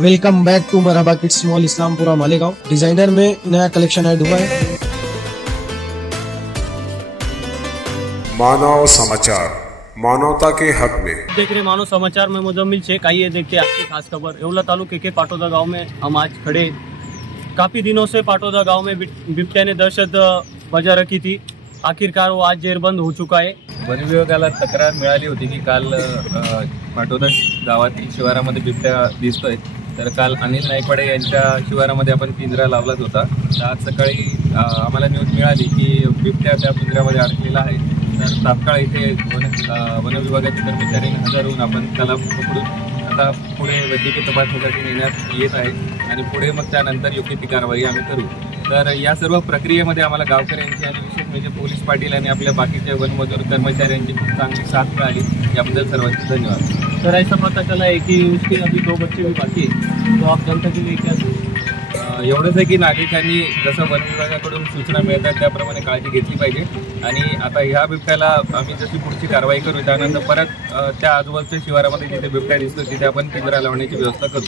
Welcome back to Marhaba kids mall Islampura Malegaon. Designer में नया collection add हुआ है। मानव समाचार, मानवता के हक में। देख रहे मानव समाचार में मुजम्मिल शेख। आइए देखते हैं आज की खास खबर। येवला तालुके के पाटोदा गांव में हम आज खड़े। काफी दिनों से पाटोदा गांव में बिबट्या ने दहशत बजा रखी थी। आखिरकार वो आज जेरबंद हो चुका है। वन विभागाला तक्रार मिळाली होती की काल पाटोदा गावातील शिवारामध्ये बिबट्या दिसतोय। तर काल अनिल नाईकवाडे यांच्या शिवारामध्ये आपण पिंजरा लावलाच होता। तर आज सकाळी आम्हाला न्यूज मिळाली की बिबट्या त्या पिंजऱ्यामध्ये अडकलेला आहे। तर तात्काळ इथे वन विभागाचे कर्मचाऱ्यांनी हजर होऊन आपण त्याला पकडून आता पुढे वैद्यकीय तपासणीसाठी नेण्यात येत आहे आणि पुढे मग त्यानंतर योग्य ती कारवाई आम्ही करू। तर या सर्व प्रक्रियेमध्ये आम्हाला गावकऱ्यांची आणि विशेष म्हणजे पोलीस पाटील आणि आपल्या बाकीच्या वनमजूर कर्मचाऱ्यांची खूप चांगली साथ मिळाली। याबद्दल सर्वांचे धन्यवाद। सर, ऐसा पता चला है कि उसके अभी 2 बच्चे भी बाकी है, तो आप जनता के लिए क्या? एवढंच आहे की नागरिकांनी जसं वन विभागाकडून सूचना मिळतात त्याप्रमाणे काळजी घेतली पाहिजे आणि आता ह्या बिबट्याला आम्ही जशी पुढची कारवाई करू त्यानंतर परत त्या आजूबाजूच्या शिवारामध्ये जिथे बिबट्या दिसतो तिथे आपण पिंजरा लावण्याची व्यवस्था करू।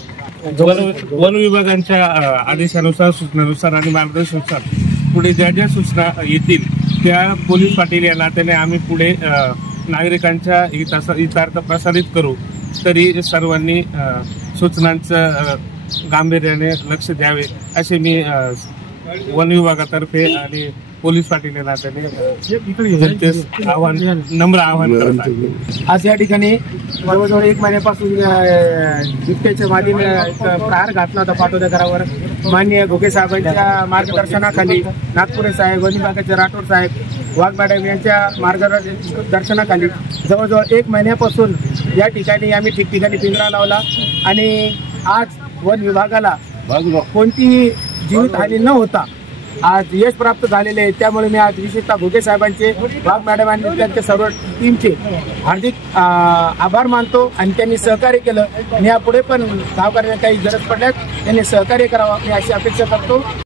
वन विभागांच्या आदेशानुसार, सूचनानुसार आणि मार्गदर्शनानुसार पुढे ज्या ज्या सूचना येतील त्या पोलीस पाटील या नात्याने आम्ही पुढे नागरिकांच्या हितार्थ प्रसारित करू। तरी सर्वांनी सूचनांचं गांभीर्याने लक्ष द्यावे असे मी वन विभागातर्फे आणि पोलीस पाटील या नात्याने नम्र आवाहन करत आहे। आज या ठिकाणी जवळजवळ 1 महिन्यापासून बिबट्याच्या मादीने प्रहार घातला होता पाटोदा घरावर। माननीय घोगे साहेबांच्या मार्गदर्शनाखाली, नागपुरे साहेब, वन विभागाचे राठोड साहेब, वाघ मॅडम यांच्या मार्गदर्शनाखाली जवळजवळ 1 महिन्यापासून या ठिकाणी आम्ही ठिकठिकाणी पिंजरा लावला आणि आज वन विभागाला कोणतीही जीवितहानी न होता आज यश प्राप्त झालेले आहे। त्यामुळे मी आज विशेषतः घोगे साहेबांचे, वाघ मॅडम आणि त्यांच्या सर्व टीमचे हार्दिक आभार मानतो आणि त्यांनी सहकार्य केलं आणि यापुढे पण गावकऱ्यांना काही गरज पडल्यास त्यांनी सहकार्य करावं मी अशी अपेक्षा करतो।